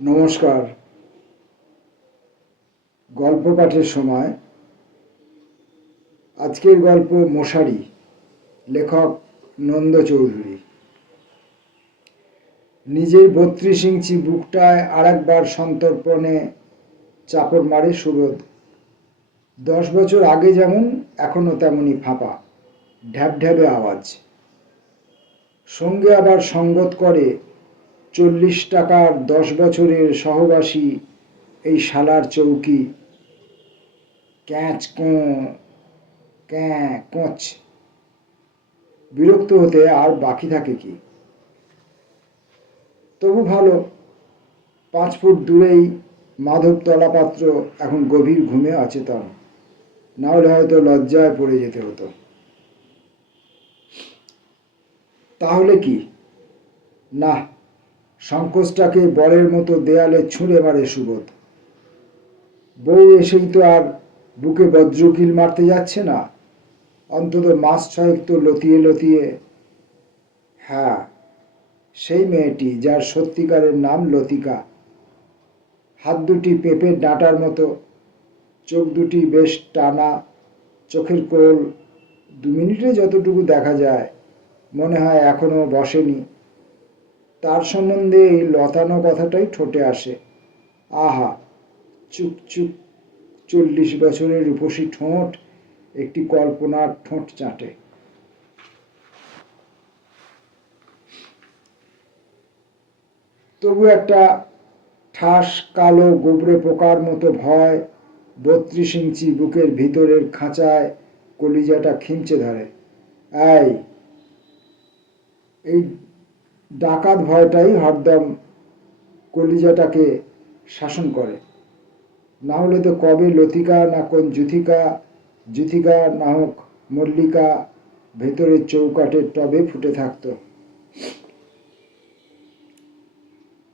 নমস্কার। গল্প পাঠের সময়। আজকের গল্প মশারি, লেখক নন্দ চৌধুরী। নিজের ৩২ ইঞ্চি বুকটায় আরেকবার সন্তর্পণে চাপড় মারে সুবোধ। ১০ বছর আগে যেমন এখনো তেমনি ফাঁপা, ঢ্যাবঢ্যাবে আওয়াজ। সঙ্গে আবার সঙ্গত করে ৪০ টাকার ১০ বছরের সহবাসী এই শালার চৌকি। ক্যাঁচ কোঁ ক্যাঁ কোঁচ। বিরক্ত হতে আর বাকি থাকে কি? তবু ভালো, ৫ ফুট দূরেই মাধবতলা পাত্র এখন গভীর ঘুমে অচেতন। না হলে হয়তো লজ্জায় পড়ে যেতে হতো। তাহলে কি? না, সংকোচটাকে বরের মতো দেয়ালে ছুঁড়ে মারে সুবোধ। বউ এসেই তো আর বুকে বজ্রকিল মারতে যাচ্ছে না। অন্তত মাস ছয়েক তো লতিয়ে লতিয়ে। হ্যাঁ, সেই মেয়েটি যার সত্যিকারের নাম লতিকা। হাত দুটি পেঁপের ডাঁটার মতো, চোখ দুটি বেশ টানা, চোখের কোল ২ মিনিটে যতটুকু দেখা যায় মনে হয় এখনো বসেনি। তার সম্বন্ধে এই লতানো কথাটাই ঠোঁটে আসে। আহা, চুপ চুপ ৪০ বছরের রূপসী ঠোঁট একটি কল্পনার ঠোঁট চাটে। তবু একটা ঠাস কালো গোবরে পোকার মতো ভয় ৩২ ইঞ্চি বুকের ভিতরের খাঁচায় কলিজাটা খিমচে ধরে। এই ডাকাত ভয়টাই হরদম কলিজাটাকে শাসন করে। না হলে তো কবে লতিকা না কোন যুথিকা, যুথিকা না হোক মল্লিকা ভেতরের চৌকাঠের টবে ফুটে থাকত।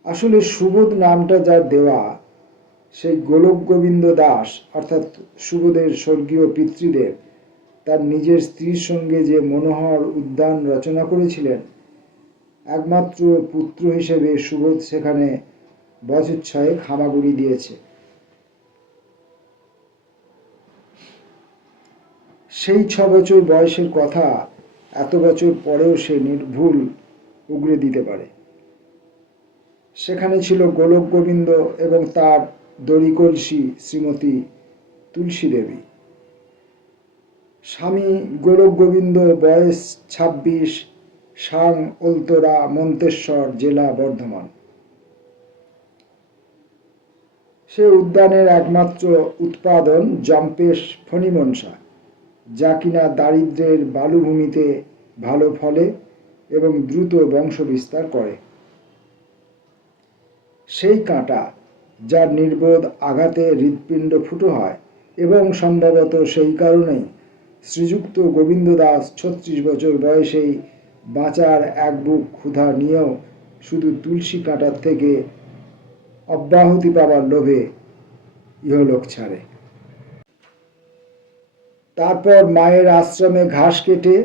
আসলে সুবোধ নামটা যার দেওয়া, সেই গোলক গোবিন্দ দাস অর্থাৎ সুবোধের স্বর্গীয় পিতৃদেব তার নিজের স্ত্রীর সঙ্গে যে মনোহর উদ্যান রচনা করেছিলেন, একমাত্র পুত্র হিসেবে সুবোধ সেখানে বছর ৬ হামাগুড়ি দিয়েছে। সেই ৬ বছর বয়সের কথা এত বছর পরেও সে নির্ভুল উগরে দিতে পারে। সেখানে ছিল গোলক গোবিন্দ এবং তার দড়িকলসি শ্রীমতী তুলসী দেবী। স্বামী গোলক গোবিন্দ, বয়স ২৬, সাং ওলতরা, মন্তেশ্বর জেলা, বর্ধমান। সে উদ্যানের একমাত্র উৎপাদন জম্পেশ ফণিমনসা, যা কিনা দারিদ্র্যের বালুভূমিতে ভালো ফলে এবং দ্রুত বংশ বিস্তার করে। সেই কাঁটা যার নির্বোধ আঘাতে হৃৎপিণ্ড ফুটো হয় এবং সম্ভবত সেই কারণেই শ্রীযুক্ত গোবিন্দ দাস ৩৬ বছর বয়সেই বাঁচার এক বুক ক্ষুধা নিয়েও শুধু তুলসী কাঁটার থেকে অব্যাহতি পাবার লোভে ইহলোক ছাড়ে। তারপর মায়ের আশ্রমে ঘাস কেটে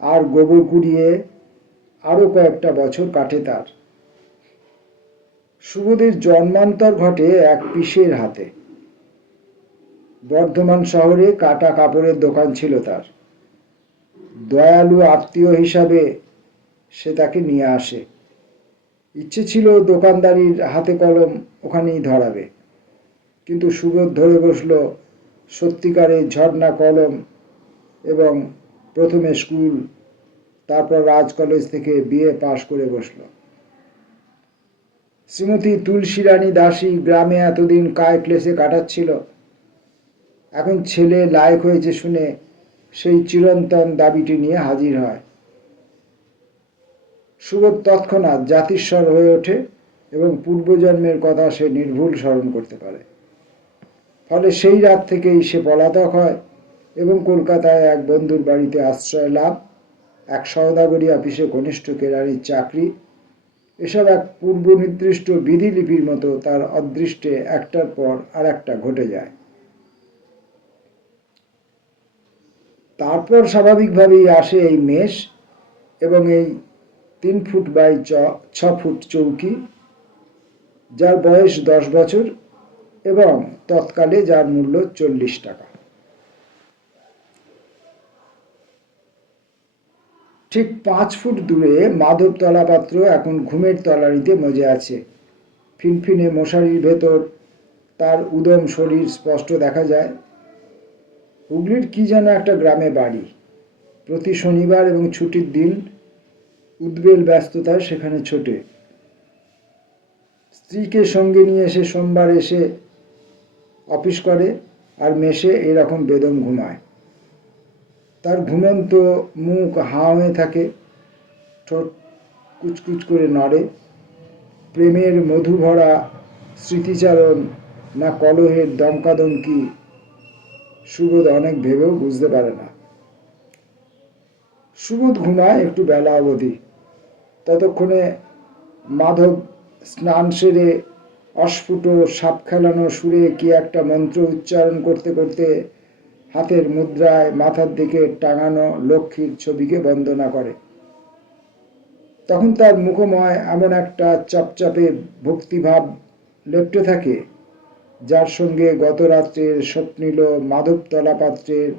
আর গোবর কুড়িয়ে আরও কয়েকটা বছর কাটে তার। সুবোধের জন্মান্তর ঘটে এক পিসের হাতে। বর্ধমান শহরে কাটা কাপড়ের দোকান ছিল তার। দয়ালু আত্মীয় হিসাবে সে তাকে নিয়ে আসে। ইচ্ছে ছিল দোকানদারির হাতে কলম ওখানেই ধরাবে, কিন্তু সুবোধ ধরে বসল সত্যিকারের ঝর্ণা কলম এবং প্রথমে স্কুল, তারপর রাজ কলেজ থেকে বিএ পাশ করে বসল। শ্রীমতী তুলসী রানী দাসী গ্রামে এতদিন কায় ক্লেশে কাটাচ্ছিল। এখন ছেলে লায়ক হয়েছে শুনে সেই চিরন্তন দাবিটি নিয়ে হাজির হয়। সুবোধ তৎক্ষণাৎ জাতিস্বর হয়ে ওঠে এবং পূর্বজন্মের কথা সে নির্ভুল স্মরণ করতে পারে। ফলে সেই রাত থেকেই সে পলাতক হয় এবং কলকাতায় এক বন্ধুর বাড়িতে আশ্রয় লাভ, এক সওদাগরি অফিসে ঘনিষ্ঠ কেরানির চাকরি, এসব এক পূর্ব নির্দিষ্ট বিধিলিপির মতো তার অদৃষ্টে একটার পর আর একটা ঘটে যায়। তারপর স্বাভাবিকভাবেই আসে এই মেষ এবং এই ৩ ফুট বাই ৬ ফুট চৌকি, যার বয়স 10 বছর এবং তৎকালে যার মূল্য 40 টাকা। ঠিক 5 ফুট দূরে মাধবতলা পাত্র এখন ঘুমের তলানিতে মজে আছে। ফিনফিনে মশারির ভেতর তার উদম শরীর স্পষ্ট দেখা যায়। হুগলির কি যেন একটা গ্রামে বাড়ি। প্রতি শনিবার এবং ছুটির দিন উদ্বেল ব্যস্ততায় সেখানে ছোটে। স্ত্রীকে সঙ্গে নিয়ে এসে সোমবার এসে অফিস করে, আর মেসে এরকম বেদম ঘুমায়। তার ঘুমন্ত মুখ হাঁ হয়ে থাকে, ঠোঁট কুচকুচ করে নড়ে। প্রেমের মধু ভরা স্মৃতিচারণ না কলহের দমকাদমকি সুবোধ অনেক ভেবেও বুঝতে পারে না। সুবোধ ঘুমায় একটু বেলা অবধি। ততক্ষণে মাধব স্নান সেরে অস্ফুট সাপ খেলানো সুরে কি একটা মন্ত্র উচ্চারণ করতে করতে হাতের মুদ্রায় মাথার দিকে টাঙানো লক্ষ্মীর ছবিকে বন্দনা করে। তখন তার মুখময় এমন একটা চপচপে ভক্তিভাব লেপ্টে থাকে, যার সঙ্গে গত রাত্রের স্বপ্নিল মাধবতলা পাত্রের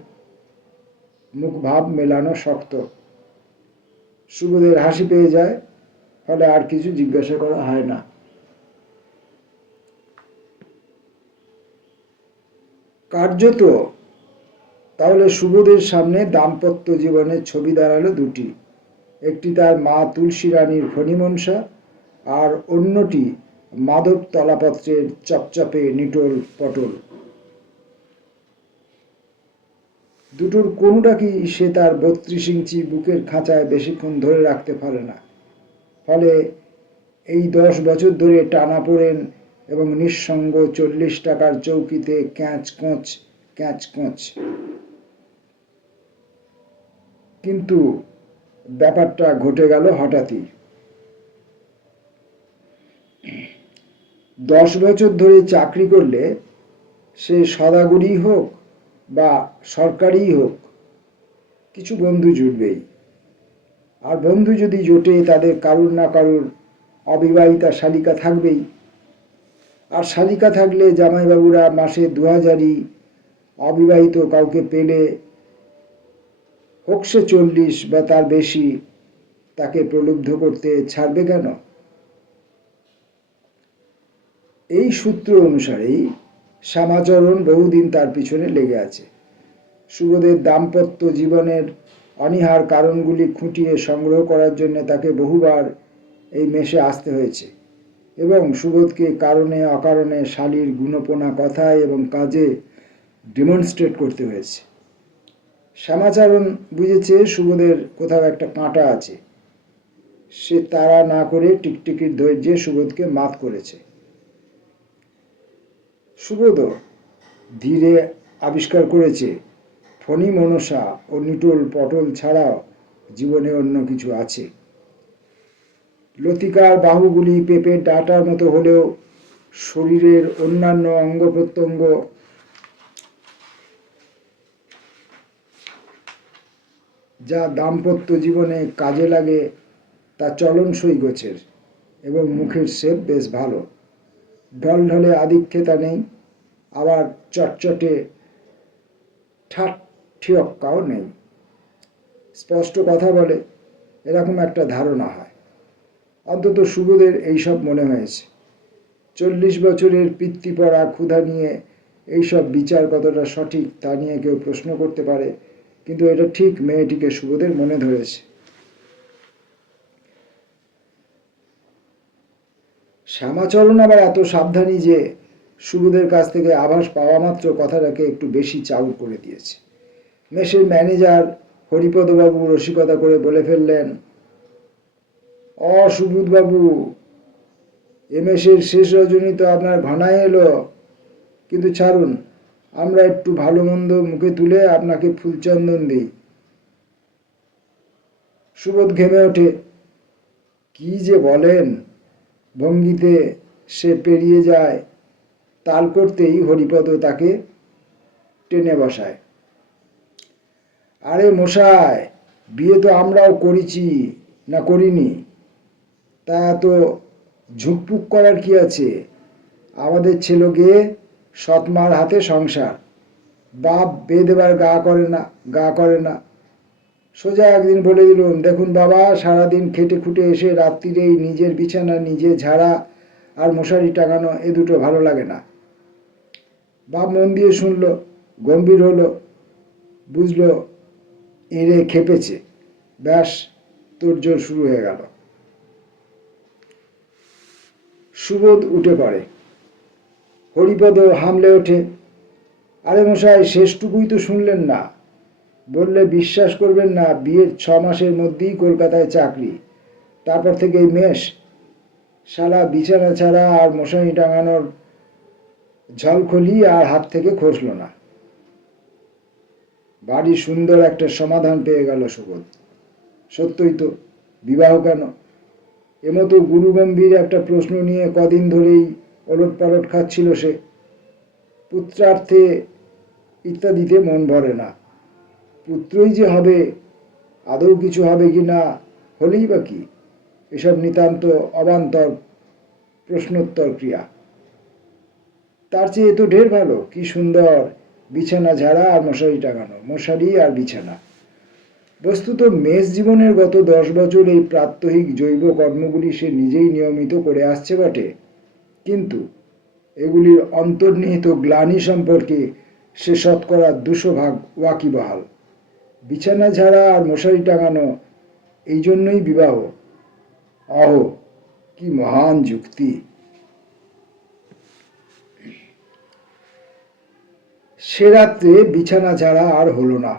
মুখভাব মেলানো শক্ত। সুবোধের হাসি পেয়ে যায়, ফলে আর কিছু জিজ্ঞাসা করা হয় না। কার্যত তাহলে সুবোধের সামনে দাম্পত্য জীবনের ছবি দাঁড়ালো দুটি। একটি তার মা তুলসী রানীর ফণিমনসা, আর অন্যটি মাধব তলাপত্রের চপচপে নিটোল পটল। দুটোর কোনোটাকেই সে তার 32 ইঞ্চি বুকের খাঁচায় বেশিক্ষণ ধরে রাখতে পারে না। ফলে এই 10 বছর ধরে টানাপোড়েন এবং নিঃসঙ্গ 40 টাকার চৌকিতে ক্যাঁচ কোঁচ। কিন্তু ব্যাপারটা ঘটে গেল হঠাৎই। 10 বছর ধরে চাকরি করলে সে সদাগরি হোক বা সরকারি হোক, কিছু বন্ধু জুটবেই। আর বন্ধু যদি জোটে, তাদের কারুর না কারুর অবিবাহিতা শালিকা থাকবেই। আর শালিকা থাকলে জামাইবাবুরা মাসে 2000ই অবিবাহিত কাউকে পেলে, হোক সে 40 বা তার বেশি, তাকে প্রলুব্ধ করতে ছাড়বে কেন? এই সূত্র অনুসারেই শ্যামাচরণ বহুদিন তার পিছনে লেগে আছে। সুবোধের দাম্পত্য জীবনের অনীহার কারণগুলি খুঁটিয়ে সংগ্রহ করার জন্য তাকে বহুবার এই মেসে আসতে হয়েছে, এবং সুবোধকে কারণে অকারণে শালীর গুণপনা কথায় এবং কাজে ডেমনস্ট্রেট করতে হয়েছে। শ্যামাচরণ বুঝেছে সুবোধের কোথাও একটা কাঁটা আছে। সে তাড়া না করে টিকটিকির ধৈর্যে সুবোধকে মাত করেছে। সুবোধও ধীরে আবিষ্কার করেছে, ফণী মনসা ও নিটোল পটল ছাড়াও জীবনে অন্য কিছু আছে। লতিকার বাহুগুলি পেঁপের ডাঁটার মতো হলেও শরীরের অন্যান্য অঙ্গ প্রত্যঙ্গ যা দাম্পত্য জীবনে কাজে লাগে তা চলনসই গোছের, এবং মুখের শেপ বেশ ভালো। ঢলঢলে আদিক্ষেতা নেই, আবার চটচটে ঠাট্ঠিয়ক্কাও নেই। স্পষ্ট কথা বলে, এরকম একটা ধারণা হয়। অন্তত সুবোধের এইসব মনে হয়েছে। 40 বছরের পিতৃপরা ক্ষুধা নিয়ে এইসব বিচার কতটা সঠিক তা নিয়ে কেউ প্রশ্ন করতে পারে, কিন্তু এটা ঠিক মেয়েটিকে সুবোধের মনে ধরেছে। শ্যামাচরণ আবার এত সাবধানী যে সুবোধের কাছ থেকে আভাস পাওয়া মাত্র কথাটাকে একটু বেশি চাউর করে দিয়েছে। মেসের ম্যানেজার হরিপদবাবু রসিকতা করে বলে ফেললেন, সুবোধবাবু, মেসের শেষ রজনী তো আপনার ঘনায় এলো, কিন্তু ছাড়ুন, আমরা একটু ভালো মন্দ মুখে তুলে আপনাকে ফুলচন্দন দিই। সুবোধ ঘেমে ওঠে। কি যে বলেন! ভঙ্গিতে সে পেরিয়ে যায়। তাল করতেই হরিপদ তাকে টেনে বসায়। আরে মশাই, বিয়ে তো আমরাও করেছি না করিনি, তা এত ঝুঁকপুক করার কি আছে? আমাদের ছেলে গিয়ে সৎমার হাতে সংসার, বাপ বেদেবার গা করে না। সোজা একদিন বলে দিলুম, দেখুন বাবা, সারাদিন খেটে খুটে এসে রাত্রিরেই নিজের বিছানা নিজে ঝাড়া আর মশারি টাঙানো, এ দুটো ভালো লাগে না। বাপ মন দিয়ে শুনল, গম্ভীর হলো, বুঝলো এরে খেপেছে। ব্যাস, তোড়জোড় শুরু হয়ে গেল। সুবোধ উঠে পড়ে। হরিপদ হামলে ওঠে, আরে মশাই, শেষটুকুই তো শুনলেন না। বললে বিশ্বাস করবেন না, বিয়ের 6 মাসের মধ্যেই কলকাতায় চাকরি, তারপর থেকে এই মেষ। শালা বিছানা ছাড়া আর মশারি টাঙানোর ঝলখলি আর হাত থেকে খসল না। বাড়ি সুন্দর একটা সমাধান পেয়ে গেল সুবোধ। সত্যই তো, বিবাহ কেন? এমতো গুরুগম্ভীর একটা প্রশ্ন নিয়ে কদিন ধরেই ওলটপালট খাচ্ছিল সে। পুত্রার্থে ইত্যাদিতে মন ভরে না। পুত্রই যে হবে, আদৌ কিছু হবে কি না, হলেই বা কি, এসব নিতান্ত অবান্তর প্রশ্নোত্তর ক্রিয়া। তার চেয়ে তো ঢের ভালো, কি সুন্দর বিছানা ঝাড়া আর মশারি টাঙানো, মশারি আর বিছানা। বস্তুত মেষ জীবনের গত 10 বছর এই প্রাত্যহিক জৈব কর্মগুলি সে নিজেই নিয়মিত করে আসছে বটে, কিন্তু এগুলির অন্তর্নিহিত গ্লানি সম্পর্কে সে শতকরা 200 ভাগ ওয়াকিবহাল। বিছানা ঝাড়া আর মশারি টাঙানো, এই জন্যই বিবাহ। অহো, কি মহান যুক্তি! সে রাত্রে বিছানা ঝাড়া আর হলো না।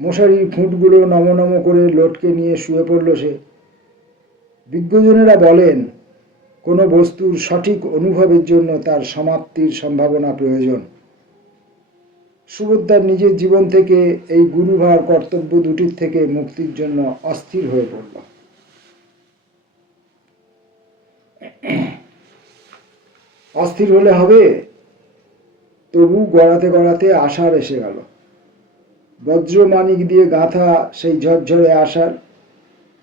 মশারির খুঁটগুলো নমনম করে লটকে নিয়ে শুয়ে পড়ল সে। বিজ্ঞজনেরা বলেন, কোনো বস্তুর সঠিক অনুভবের জন্য তার সমাপ্তির সম্ভাবনা প্রয়োজন। সুবোধ তার নিজের জীবন থেকে, এই গুরুভার কর্তব্য দুটির থেকে মুক্তির জন্য অস্থির হয়ে পড়ল। অস্থির হলে হবে? তবু গড়াতে গড়াতে আষাঢ় এসে গেল। বজ্রমানিক দিয়ে গাঁথা সেই ঝরঝরে আষাঢ়,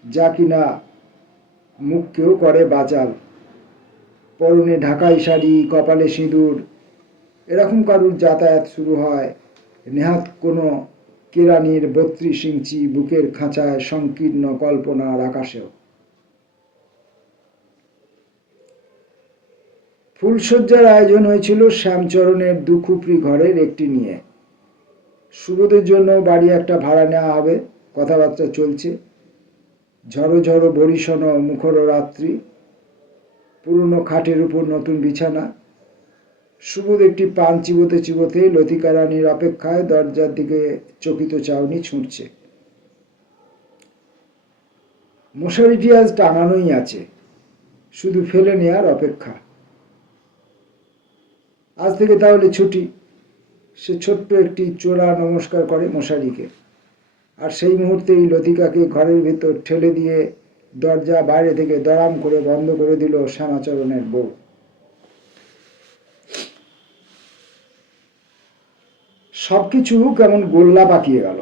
যা কিনা মুখকেও করে বাচাল। পরনে ঢাকাই শাড়ি, কপালে সিঁদুর, এরকম কারুর যাতায়াত শুরু হয় নেহাত কোনো কেরানির 32 ইঞ্চি বুকের খাঁচায় সংকীর্ণ কল্পনার আকাশেও। ফুলশয্যার আয়োজন হয়েছিল শ্যামচরণের দুখুপড়ি ঘরের একটি নিয়ে। সুবোধের জন্য বাড়ি একটা ভাড়া নেওয়া হবে, কথাবার্তা চলছে। ঝড়ো ঝড়ো বরিশন মুখর রাত্রি, পুরনো খাটের উপর নতুন বিছানা। সুবোধ একটি পান চিবোতে চিবোতে লতিকা রানীর অপেক্ষায় দরজার দিকে চকিত চাউনি ছুঁড়ছে। মশারিটি আজ টাঙানোই আছে, শুধু ফেলে নেয়ার অপেক্ষা। আজ থেকে তাহলে ছুটি। সে ছোট্ট একটি চোরা নমস্কার করে মশারিকে, আর সেই মুহূর্তেই লতিকাকে ঘরের ভেতর ঠেলে দিয়ে দরজা বাইরে থেকে দড়াম করে বন্ধ করে দিল শ্যামাচরণের বউ। সবকিছু কেমন গোল্লা পাকিয়ে গেল।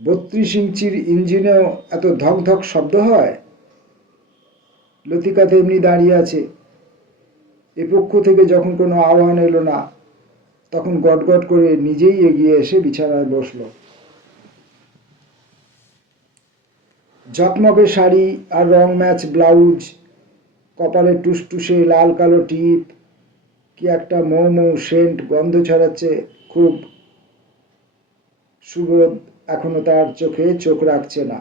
32 ইঞ্চির ইঞ্জিনেও এত ধক ধক শব্দ হয়? লতিকা তেমনি দাঁড়িয়ে আছে। এ পক্ষ থেকে যখন কোনো আহ্বান এলো না, তখন গটগট করে নিজেই এগিয়ে এসে বিছানায় বসল। ঝকমকে শাড়ি আর রং ম্যাচ ব্লাউজ, কপালে টুসটুসে লাল কালো টিপ, কি একটা মৌ মৌ সেন্ট গন্ধ ছড়াচ্ছে খুব। সুবোধ এখনো তার চোখে চোখ রাখছে না।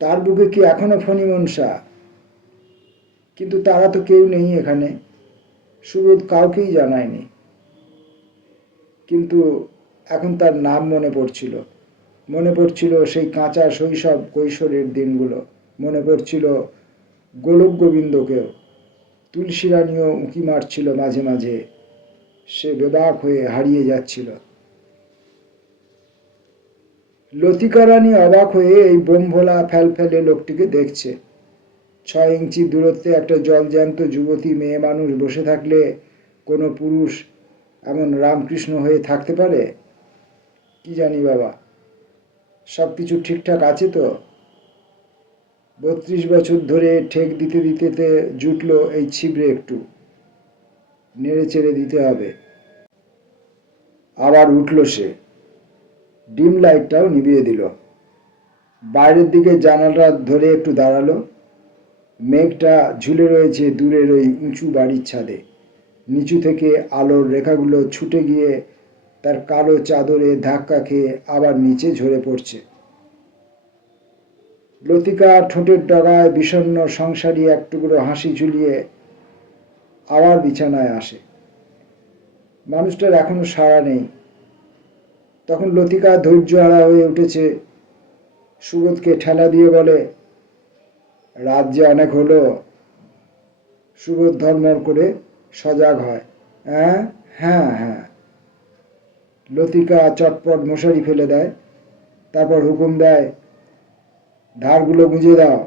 তার বুকে কি এখনো ফণি মনসা? কিন্তু তারা তো কেউ নেই এখানে। সুবোধ কাউকেই জানায়নি। কিন্তু এখন তার নাম মনে পড়ছিল সেই কাঁচা শৈশব কৈশোরের দিনগুলো। মনে পড়ছিল গোলক গোবিন্দকেও। তুলসী রানীও উঁকি মারছিল মাঝে মাঝে। সে বেবাক হয়ে হারিয়ে যাচ্ছিল। লতিকা রানী অবাক হয়ে এই বোমভোলা ফ্যালফেলে লোকটিকে দেখছে। 6 ইঞ্চি দূরত্বে একটা জলজ্যান্ত যুবতী মেয়ে মানুষ বসে থাকলে কোনো পুরুষ এমন রামকৃষ্ণ হয়ে থাকতে পারে? কি জানি বাবা, সব কিছু ঠিকঠাক আছে তো? 32 বছর ধরে ঠেক দিতে দিতে জুটল এই ছিবড়ে একটু, নেড়ে চেড়ে দিতে হবে। আবার উঠল সে, ডিম লাইটটাও নিভিয়ে দিল, বাইরের দিকে জানালা ধরে একটু দাঁড়ালো। মেঘটা ঝুলে রয়েছে দূরের ওই উঁচু বাড়ির ছাদে, নিচু থেকে আলোর রেখাগুলো ছুটে গিয়ে তার কালো চাদরে ধাক্কা খেয়ে আবার নিচে ঝরে পড়ছে। লতিকা ঠোঁটের ডগায় বিষণ্ণ সংসারী এক টুকরো হাসি ঝুলিয়ে আবার বিছানায় আসে। মানুষটার এখনো সাড়া নেই। তখন লতিকা ধৈর্যহারা হয়ে উঠেছে, সুবোধকে ঠেলা দিয়ে বলে, রাত যে অনেক হলো। সুবোধ ধর্মর করে সজাগ হয়। হ্যাঁ হ্যাঁ হ্যাঁ। লতিকা চটপট মশারি ফেলে দেয়, তারপর হুকুম দেয়, ধারগুলো গুঁজে দাও।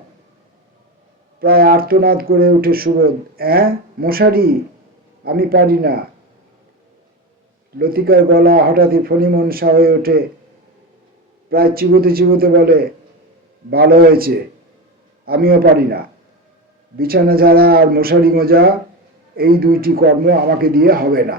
প্রায় আর্তনাদ করে উঠে সুবোধ, মশারি, আমি পারি না। লতিকার গলা হঠাৎই ফণিমনসা হয়ে ওঠে, প্রায় চিবোতে চিবোতে বলে, ভালো হয়েছে, আমিও পারি না। বিছানা ঝাড়া আর মশারি গোঁজা, এই দুইটি কর্ম আমাকে দিয়ে হবে না।